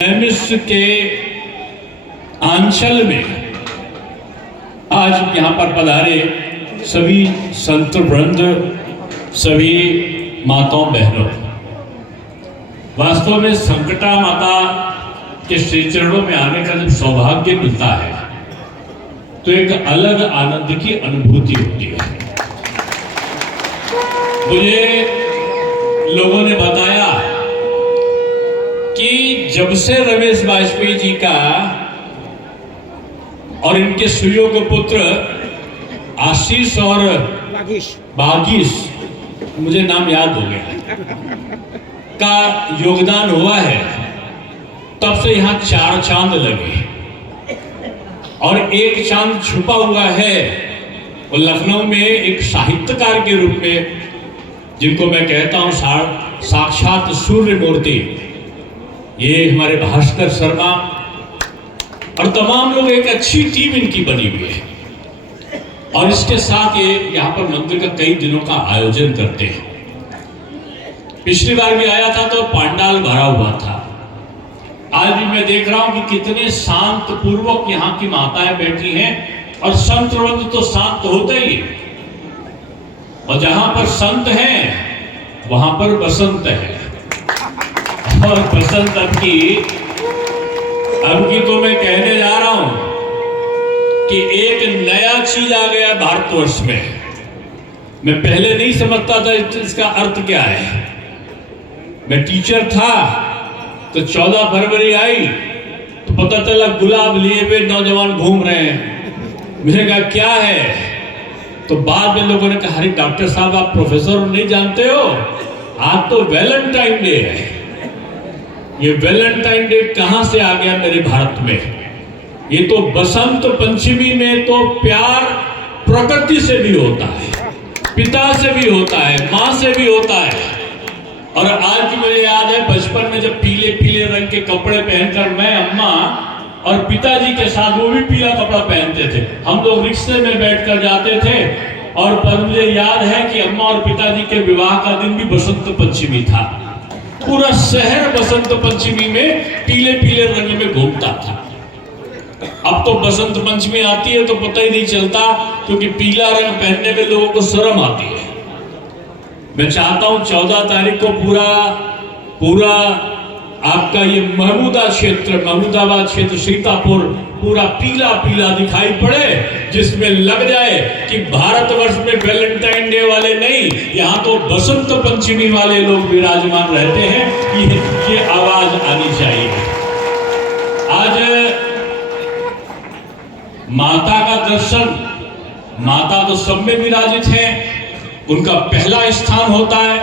नैमिष के आंचल में आज यहाँ पर पधारे सभी संत वृंद, सभी माताओं बहनों, वास्तव में संकटा माता के श्री चरणों में आने का जब सौभाग्य मिलता है तो एक अलग आनंद की अनुभूति होती है। मुझे लोगों ने बताया कि जब से रमेश वाजपेयी जी का और इनके सुयोग्य पुत्र आशीष और बागीश, मुझे नाम याद हो गया, का योगदान हुआ है, तब से यहाँ 4 चांद लगे और एक चांद छुपा हुआ है। वो लखनऊ में एक साहित्यकार के रूप में, जिनको मैं कहता हूँ साक्षात सूर्य मूर्ति, ये हमारे भास्कर शर्मा और तमाम लोग, एक अच्छी टीम इनकी बनी हुई है। और इसके साथ ये यहाँ पर मंदिर का कई दिनों का आयोजन करते हैं। पिछली बार भी आया था तो पंडाल भरा हुआ था। आज भी मैं देख रहा हूं कि कितने शांत पूर्वक यहाँ की माताएं बैठी हैं, और संत वृंद तो शांत होते ही, और जहां पर संत हैं वहां पर बसंत है। और बसंत अब की तो मैं कहने जा रहा हूं कि एक नया चीज आ गया भारतवर्ष में। मैं पहले नहीं समझता था इसका अर्थ क्या है। मैं टीचर था तो 14 फरवरी आई तो पता चला गुलाब लिए हुए नौजवान घूम रहे हैं। मैंने कहा क्या है, तो बाद में लोगों ने कहा अरे डॉक्टर साहब आप प्रोफेसर नहीं जानते हो, आज तो वैलेंटाइन डे है। ये वैलेंटाइन डे कहां से आ गया मेरे भारत में? ये तो बसंत पंचमी में तो प्यार प्रकृति से भी होता है, पिता से भी होता है, माँ से भी होता है। और आज मुझे याद है बचपन में जब पीले पीले रंग के कपड़े पहनकर मैं, अम्मा और पिताजी के साथ, वो भी पीला कपड़ा पहनते थे, हम लोग रिक्शे में बैठकर जाते थे। और पर मुझे याद है कि अम्मा और पिताजी के विवाह का दिन भी बसंत पंचमी था। पूरा शहर बसंत पंचमी में पीले पीले रंग में घूमता था। अब तो बसंत पंचमी आती है तो पता ही नहीं चलता, क्योंकि पीला रंग पहनने में लोगों को शर्म आती है। मैं चाहता हूं 14 तारीख को पूरा आपका ये महमूदाबाद क्षेत्र, सीतापुर पूरा पीला पीला दिखाई पड़े, जिसमें लग जाए कि भारतवर्ष में वैलेंटाइन डे वाले नहीं, यहाँ तो बसंत पंचमी वाले लोग विराजमान रहते हैं। ये आवाज आनी चाहिए। आज माता का दर्शन, माता तो सब में विराजित है, उनका पहला स्थान होता है।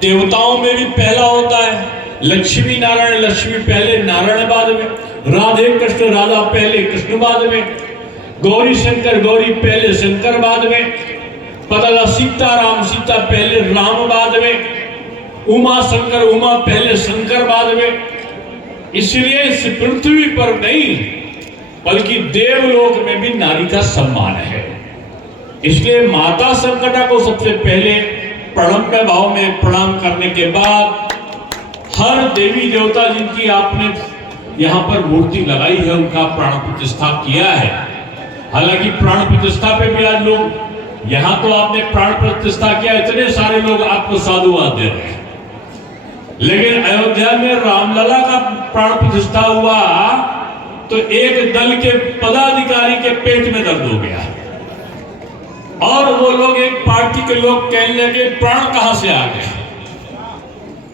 देवताओं में भी पहला होता है। लक्ष्मी नारायण, लक्ष्मी पहले, नारायण बाद में, राधे कृष्ण, राधा पहले, कृष्ण बाद में, गौरी शंकर, गौरी पहले, शंकर बाद में, पता सीताराम, सीता पहले, राम बाद में, उमा शंकर, उमा पहले, शंकर बाद में। इसलिए इस पृथ्वी पर नहीं बल्कि देवलोक में भी नारी का सम्मान है। इसलिए माता संकटा को सबसे पहले प्रणम्य भाव में प्रणाम करने के बाद हर देवी देवता जिनकी आपने यहाँ पर मूर्ति लगाई है उनका प्राण प्रतिष्ठा किया है। हालांकि प्राण प्रतिष्ठा पे भी आज लोग, यहाँ तो आपने प्राण प्रतिष्ठा किया, इतने सारे लोग आपको साधुवाद दे रहे हैं, लेकिन अयोध्या में रामलला का प्राण प्रतिष्ठा हुआ तो एक दल के पदाधिकारी के पेट में दर्द हो गया, और वो लोग, एक पार्टी के लोग कहने लगे प्राण कहां से आ गए।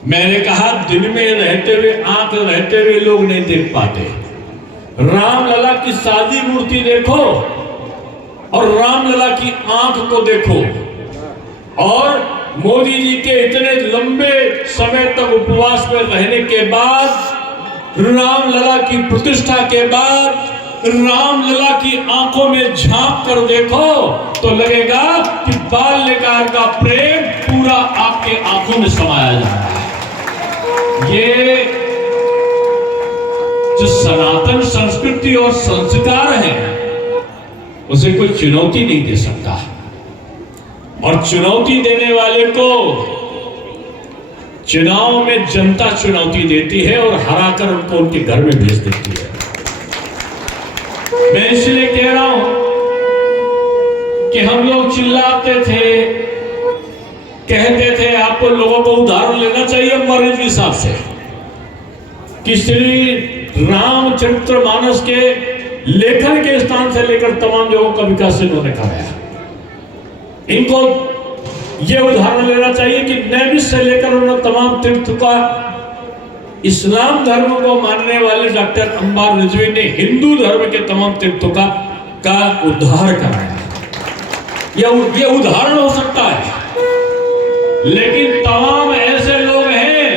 मैंने कहा दिन में रहते हुए, आंख रहते हुए लोग नहीं देख पाते। रामलला की सादी मूर्ति देखो और रामलला की आंख को देखो, और मोदी जी के इतने लंबे समय तक उपवास में रहने के बाद, रामलला की प्रतिष्ठा के बाद, रामलला की आंखों में झांक कर देखो तो लगेगा कि बाल्यकाल का प्रेम पूरा आपके आंखों में समाया जा रहा है। ये जो सनातन संस्कृति और संस्कार है उसे कोई चुनौती नहीं दे सकता। और चुनौती देने वाले को चुनाव में जनता चुनौती देती है और हराकर उनको उनके घर में भेज देती है। मैं इसलिए कह रहा हूं कि हम लोग चिल्लाते थे, कहते थे आपको लोगों को उदाहरण लेना चाहिए मौर्य साहब से कि श्री रामचरितमानस के लेखन के स्थान से लेकर तमाम जगहों का विकास इन्होंने कराया। इनको यह उदाहरण लेना चाहिए कि नैमिष से लेकर उन्होंने तमाम तीर्थ का, इस्लाम धर्म को मानने वाले डॉक्टर अंबार रिजवी ने हिंदू धर्म के तमाम तीर्थों का उद्धार कराया। यह उदाहरण हो सकता है, लेकिन तमाम ऐसे लोग हैं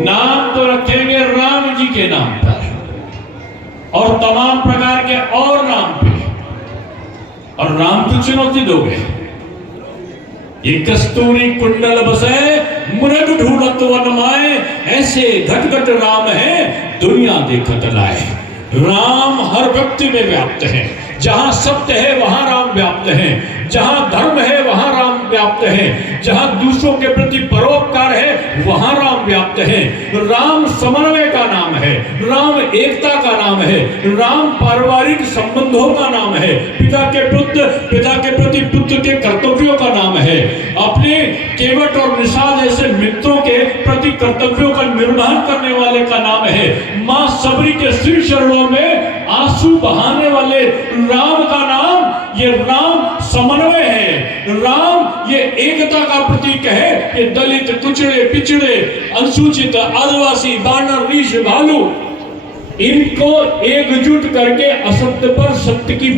नाम तो रखेंगे राम जी के नाम पर और तमाम प्रकार के और नाम पे, और राम को चुनौती दोगे। ये कस्तूरी कुंडल बसे मुरग ढूंढत वन माए, ऐसे घट घट राम है दुनिया देखत लाए। राम हर व्यक्ति में व्याप्त है, जहां सत्य है वहां राम व्याप्त है, जहां धर्म है वहां राम व्याप्त है, जहां दूसरों के प्रति परोपकार है वहां राम व्याप्त है। राम समन्वय का नाम है, राम एकता का नाम है, राम पारिवारिक संबंधों का नाम है, पिता के प्रति पुत्र के कर्तव्यों का नाम है, अपने केवट और निषाद जैसे मित्रों के प्रति कर्तव्यों का निर्वहन करने वाले का नाम है। मां सबरी के श्री चरणों में आंसू बहाने वाले राम का नाम, ये राम समन्वय है, राम ये एकता का प्रतीक है। ये दलित, कुचड़े, पिछड़े, अनुसूचित, आदिवासी, बानर, रीछ, भालू, इनको एकजुट करके असत्य पर सत्य की